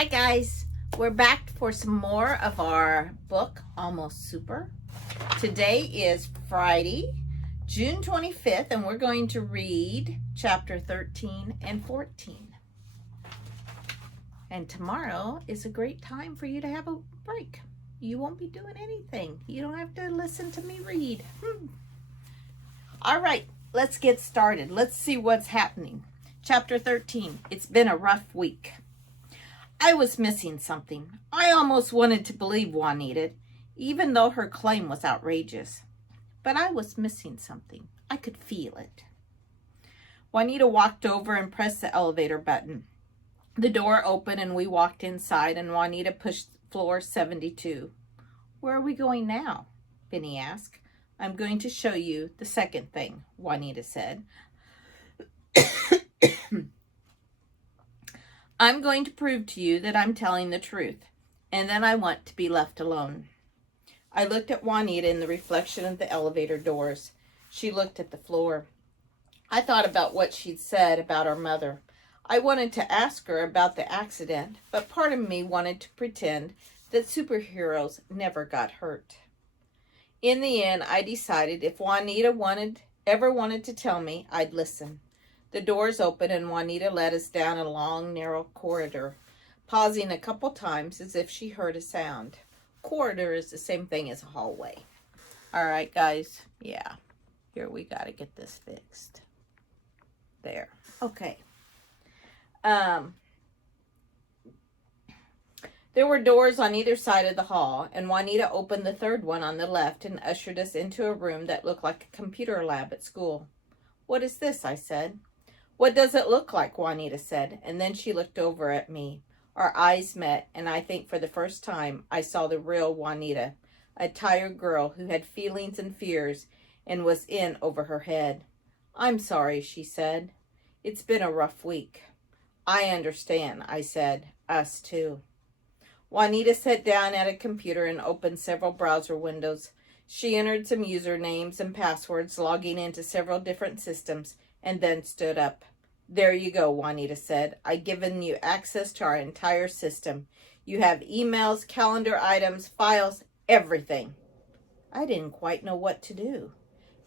Hi guys, we're back for some more of our book, Almost Super. Today is Friday, June 25th, and we're going to read chapter 13 and 14. And tomorrow is a great time for you to have a break. You won't be doing anything. You don't have to listen to me read. All right, let's get started. Let's see what's happening. Chapter 13, it's been a rough week. I was missing something. I almost wanted to believe Juanita, even though her claim was outrageous. But I was missing something. I could feel it. Juanita walked over and pressed the elevator button. The door opened and we walked inside, and Juanita pushed floor 72. Where are we going now? Benny asked. I'm going to show you the second thing, Juanita said. I'm going to prove to you that I'm telling the truth, and then I want to be left alone. I looked at Juanita in the reflection of the elevator doors. She looked at the floor. I thought about what she'd said about our mother. I wanted to ask her about the accident, but part of me wanted to pretend that superheroes never got hurt. In the end, I decided if Juanita ever wanted to tell me, I'd listen. The doors opened and Juanita led us down a long, narrow corridor, pausing a couple times as if she heard a sound. Corridor is the same thing as a hallway. All right, guys. Yeah. Here, we got to get this fixed. There. Okay. There were doors on either side of the hall, and Juanita opened the third one on the left and ushered us into a room that looked like a computer lab at school. What is this? I said. What does it look like? Juanita said, and then she looked over at me. Our eyes met, and I think for the first time I saw the real Juanita, a tired girl who had feelings and fears and was in over her head. I'm sorry, she said. It's been a rough week. I understand, I said. Us too. Juanita sat down at a computer and opened several browser windows. She entered some usernames and passwords, logging into several different systems, and then stood up. There you go, Juanita said. I've given you access to our entire system. You have emails, calendar items, files, everything. I didn't quite know what to do.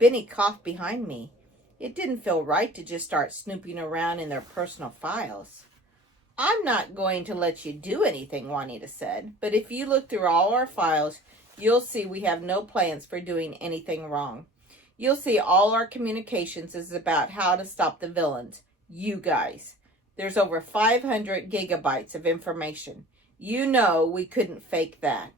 Benny coughed behind me. It didn't feel right to just start snooping around in their personal files. I'm not going to let you do anything, Juanita said, but if you look through all our files, you'll see we have no plans for doing anything wrong. You'll see all our communications is about how to stop the villains. You guys. There's over 500 gigabytes of information. You know we couldn't fake that.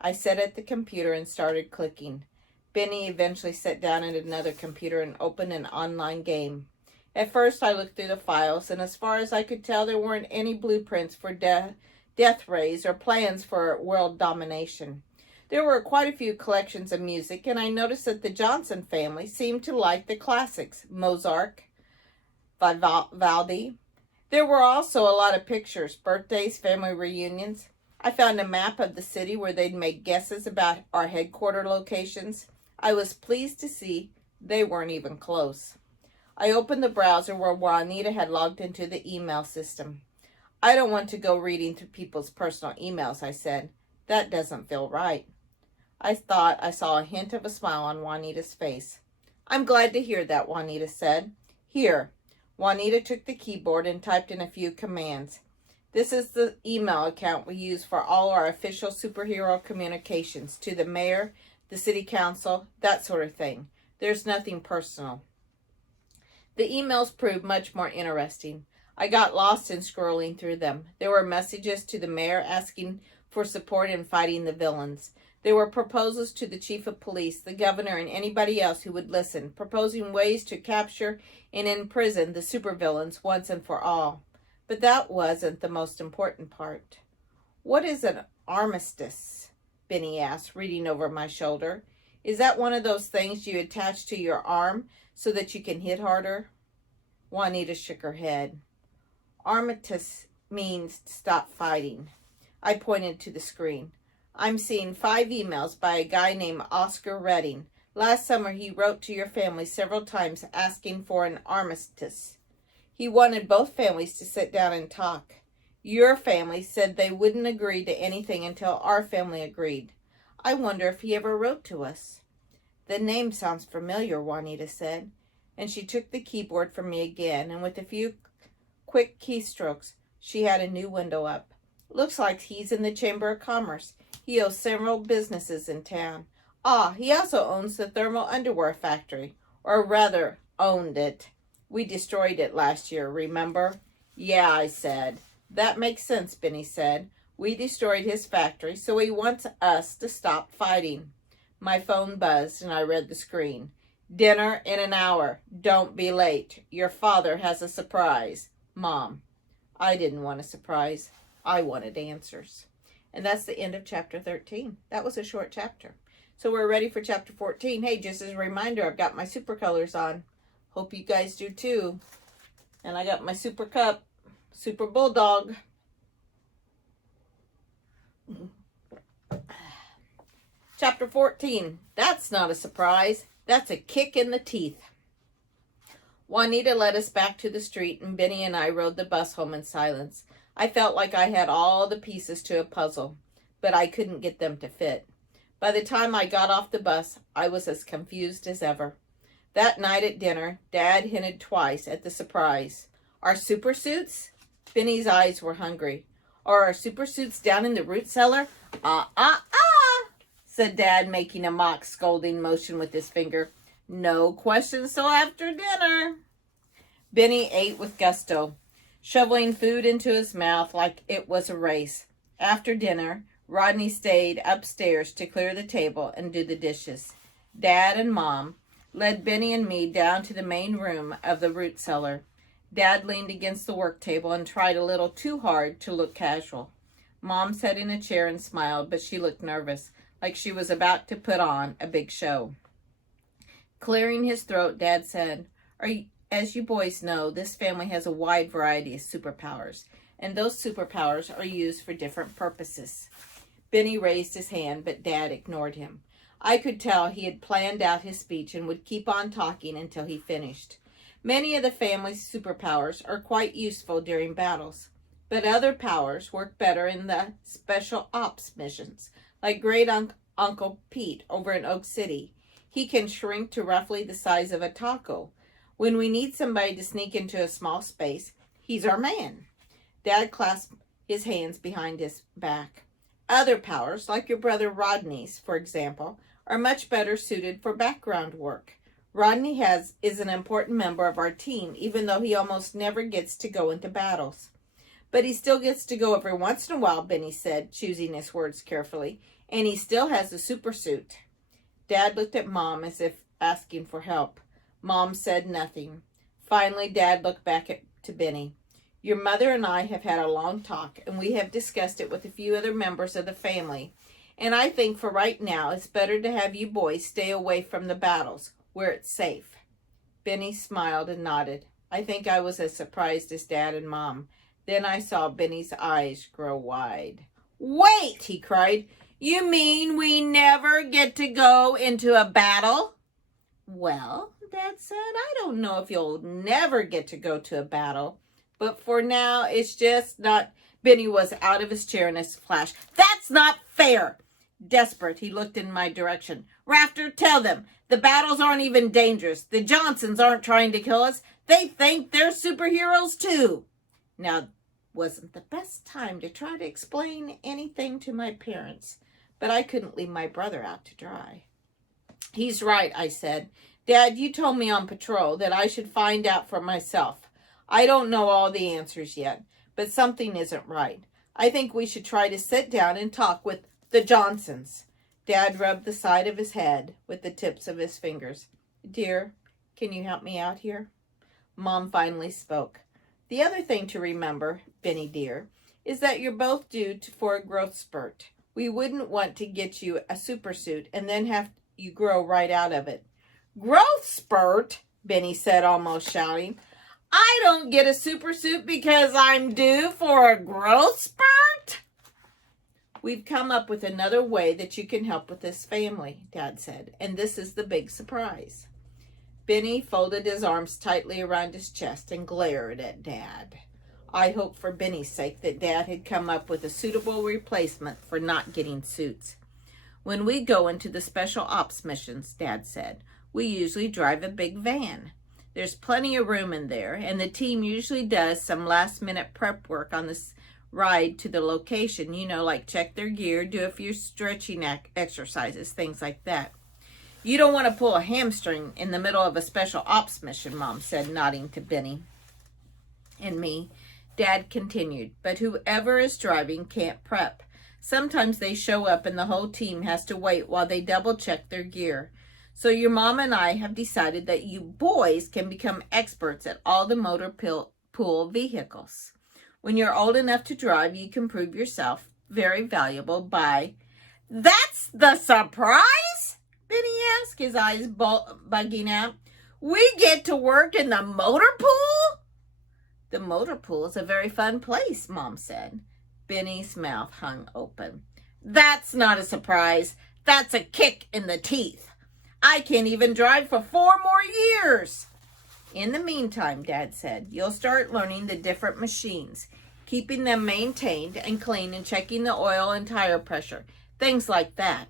I sat at the computer and started clicking. Benny eventually sat down at another computer and opened an online game. At first I looked through the files, and as far as I could tell, there weren't any blueprints for death rays or plans for world domination. There were quite a few collections of music, and I noticed that the Johnson family seemed to like the classics, Mozart, Vivaldi. There were also a lot of pictures, birthdays, family reunions. I found a map of the city where they'd made guesses about our headquarter locations. I was pleased to see they weren't even close. I opened the browser where Juanita had logged into the email system. I don't want to go reading through people's personal emails, I said. That doesn't feel right. I thought I saw a hint of a smile on Juanita's face. I'm glad to hear that, Juanita said. Here. Juanita took the keyboard and typed in a few commands. This is the email account we use for all our official superhero communications to the mayor, the city council, that sort of thing. There's nothing personal. The emails proved much more interesting. I got lost in scrolling through them. There were messages to the mayor asking for support in fighting the villains. There were proposals to the chief of police, the governor, and anybody else who would listen, proposing ways to capture and imprison the supervillains once and for all. But that wasn't the most important part. What is an armistice? Benny asked, reading over my shoulder. Is that one of those things you attach to your arm so that you can hit harder? Juanita shook her head. Armistice means stop fighting. I pointed to the screen. I'm seeing 5 emails by a guy named Oscar Redding. Last summer he wrote to your family several times asking for an armistice. He wanted both families to sit down and talk. Your family said they wouldn't agree to anything until our family agreed. I wonder if he ever wrote to us." "The name sounds familiar," Juanita said, and she took the keyboard from me again, and with a few quick keystrokes, she had a new window up. "Looks like he's in the Chamber of Commerce. He owns several businesses in town. Ah, he also owns the thermal underwear factory, or rather, owned it. We destroyed it last year, remember?" "Yeah," I said. "That makes sense," Benny said. "We destroyed his factory, so he wants us to stop fighting." My phone buzzed, and I read the screen. "Dinner in an hour. Don't be late. Your father has a surprise. Mom." I didn't want a surprise. I wanted answers. And that's the end of chapter 13. That was a short chapter. So we're ready for chapter 14. Hey, just as a reminder, I've got my super colors on. Hope you guys do too. And I got my super cup, super bulldog. Chapter 14. That's not a surprise. That's a kick in the teeth. Juanita led us back to the street, and Benny and I rode the bus home in silence. I felt like I had all the pieces to a puzzle, but I couldn't get them to fit. By the time I got off the bus, I was as confused as ever. That night at dinner, Dad hinted twice at the surprise. "Our super suits?" Benny's eyes were hungry. "Are our super suits down in the root cellar?" Said Dad, making a mock scolding motion with his finger. "No questions till after dinner." Benny ate with gusto, shoveling food into his mouth like it was a race. After dinner, Rodney stayed upstairs to clear the table and do the dishes. Dad and Mom led Benny and me down to the main room of the root cellar. Dad leaned against the work table and tried a little too hard to look casual. Mom sat in a chair and smiled, but she looked nervous, like she was about to put on a big show. Clearing his throat, Dad said, "As you boys know, this family has a wide variety of superpowers, and those superpowers are used for different purposes." Benny raised his hand, but Dad ignored him. I could tell he had planned out his speech and would keep on talking until he finished. Many of the family's superpowers are quite useful during battles, but other powers work better in the special ops missions, like Great Uncle Pete over in Oak City. He can shrink to roughly the size of a taco. When we need somebody to sneak into a small space, he's our man. Dad clasped his hands behind his back. Other powers, like your brother Rodney's, for example, are much better suited for background work. Rodney is an important member of our team, even though he almost never gets to go into battles. "But he still gets to go every once in a while," Benny said, choosing his words carefully. "And he still has a super suit." Dad looked at Mom as if asking for help. Mom said nothing. Finally, Dad looked back to Benny. "Your mother and I have had a long talk, and we have discussed it with a few other members of the family. And I think for right now, it's better to have you boys stay away from the battles, where it's safe." Benny smiled and nodded. I think I was as surprised as Dad and Mom. Then I saw Benny's eyes grow wide. "Wait!" he cried. "You mean we never get to go into a battle?" "Well," Dad said, "I don't know if you'll never get to go to a battle, but for now, it's just not..." Benny was out of his chair in a flash. "That's not fair!" Desperate, he looked in my direction. "Rafter, tell them. The battles aren't even dangerous. The Johnsons aren't trying to kill us. They think they're superheroes too." Now, wasn't the best time to try to explain anything to my parents, but I couldn't leave my brother out to dry. "He's right," I said. "Dad, you told me on patrol that I should find out for myself. I don't know all the answers yet, but something isn't right. I think we should try to sit down and talk with the Johnsons." Dad rubbed the side of his head with the tips of his fingers. "Dear, can you help me out here?" Mom finally spoke. "The other thing to remember, Benny dear, is that you're both due for a growth spurt. We wouldn't want to get you a super suit and then have you grow right out of it." "Growth spurt?" Benny said, almost shouting. "I don't get a super suit because I'm due for a growth spurt?" "We've come up with another way that you can help with this family," Dad said, "and this is the big surprise." Benny folded his arms tightly around his chest and glared at Dad. I hoped for Benny's sake that Dad had come up with a suitable replacement for not getting suits. When we go into the special ops missions, Dad said, we usually drive a big van. There's plenty of room in there, and the team usually does some last-minute prep work on this ride to the location, like check their gear, do a few stretching exercises, things like that. You don't want to pull a hamstring in the middle of a special ops mission, Mom said, nodding to Benny and me. Dad continued, but whoever is driving can't prep. Sometimes they show up and the whole team has to wait while they double check their gear. So your mom and I have decided that you boys can become experts at all the motor pool vehicles. When you're old enough to drive, you can prove yourself very valuable by... That's the surprise? Benny asked, his eyes bugging out. We get to work in the motor pool? The motor pool is a very fun place, Mom said. Benny's mouth hung open. That's not a surprise. That's a kick in the teeth. I can't even drive for 4 more years. In the meantime, Dad said, you'll start learning the different machines, keeping them maintained and clean and checking the oil and tire pressure, things like that.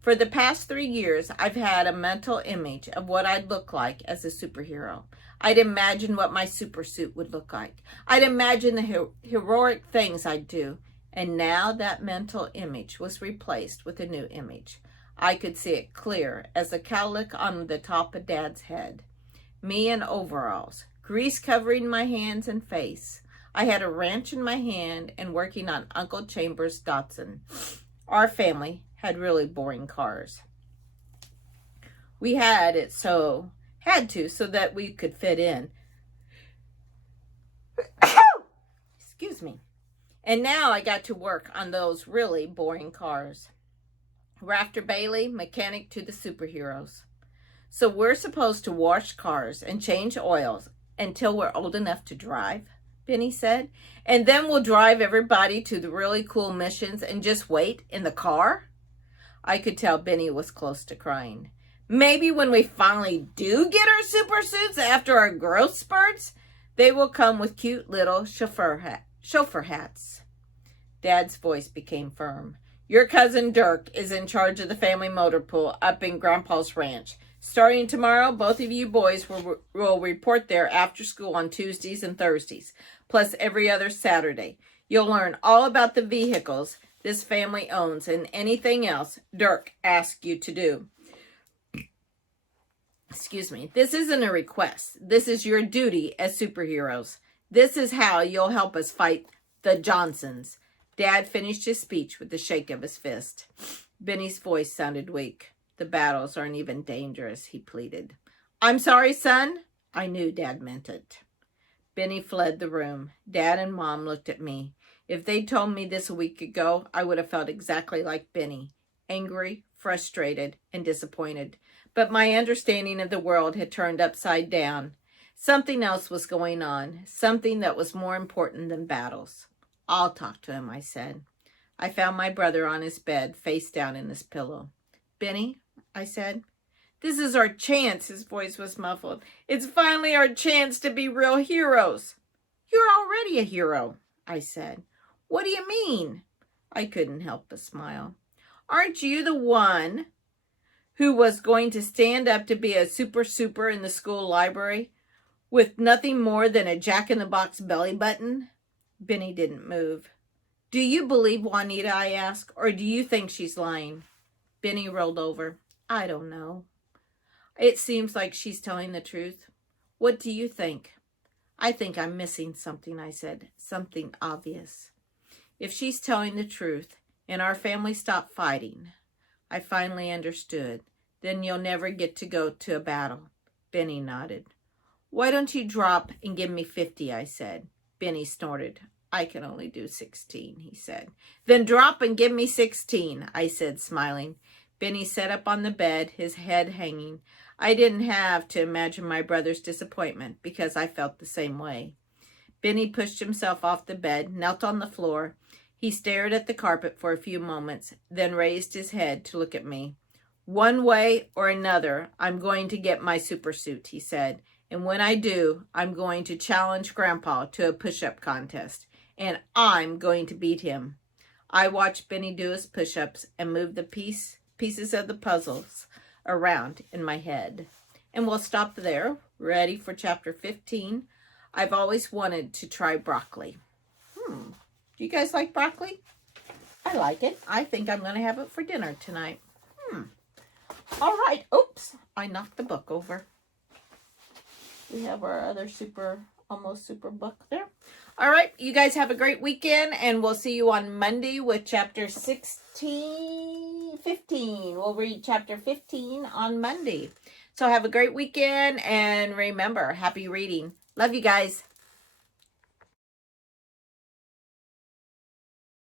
For the past 3 years, I've had a mental image of what I'd look like as a superhero. I'd imagine what my super suit would look like. I'd imagine the heroic things I'd do. And now that mental image was replaced with a new image. I could see it clear as a cowlick on the top of Dad's head. Me in overalls, grease covering my hands and face. I had a wrench in my hand and working on Uncle Chambers' Datsun. Our family had really boring cars. We had to so that we could fit in. Excuse me. And now I got to work on those really boring cars. Rafter Bailey, mechanic to the superheroes. So we're supposed to wash cars and change oils until we're old enough to drive, Benny said. And then we'll drive everybody to the really cool missions and just wait in the car? I could tell Benny was close to crying. Maybe when we finally do get our super suits after our growth spurts, they will come with cute little chauffeur hats. Dad's voice became firm. Your cousin Dirk is in charge of the family motor pool up in Grandpa's ranch. Starting tomorrow, both of you boys will report there after school on Tuesdays and Thursdays, plus every other Saturday. You'll learn all about the vehicles this family owns and anything else Dirk asks you to do. Excuse me. This isn't a request. This is your duty as superheroes. This is how you'll help us fight the Johnsons. Dad finished his speech with a shake of his fist. Benny's voice sounded weak. The battles aren't even dangerous, he pleaded. I'm sorry, son. I knew Dad meant it. Benny fled the room. Dad and Mom looked at me. If they'd told me this a week ago, I would have felt exactly like Benny. Angry, frustrated, and disappointed. But my understanding of the world had turned upside down. Something else was going on. Something that was more important than battles. I'll talk to him, I said. I found my brother on his bed, face down in his pillow. Benny, I said. This is our chance, his voice was muffled. It's finally our chance to be real heroes. You're already a hero, I said. What do you mean? I couldn't help but smile. Aren't you the one who was going to stand up to be a super in the school library with nothing more than a jack-in-the-box belly button? Benny didn't move. Do you believe Juanita, I asked, or do you think she's lying? Benny rolled over. I don't know. It seems like she's telling the truth. What do you think? I think I'm missing something, I said. Something obvious. If she's telling the truth and our family stopped fighting, I finally understood. Then you'll never get to go to a battle. Benny nodded. Why don't you drop and give me 50, I said. Benny snorted. I can only do 16, he said. Then drop and give me 16, I said, smiling. Benny sat up on the bed, his head hanging. I didn't have to imagine my brother's disappointment because I felt the same way. Benny pushed himself off the bed, knelt on the floor. He stared at the carpet for a few moments, then raised his head to look at me. One way or another, I'm going to get my super suit, he said, And when I do, I'm going to challenge Grandpa to a push-up contest. And I'm going to beat him. I watch Benny do his push-ups and move the pieces of the puzzles around in my head. And we'll stop there. Ready for chapter 15. I've always wanted to try broccoli. Do you guys like broccoli? I like it. I think I'm going to have it for dinner tonight. All right. Oops, I knocked the book over. We have our other almost super book there. All right, you guys have a great weekend, and we'll see you on Monday with chapter 15. We'll read chapter 15 on Monday. So have a great weekend, and remember, happy reading. Love you guys.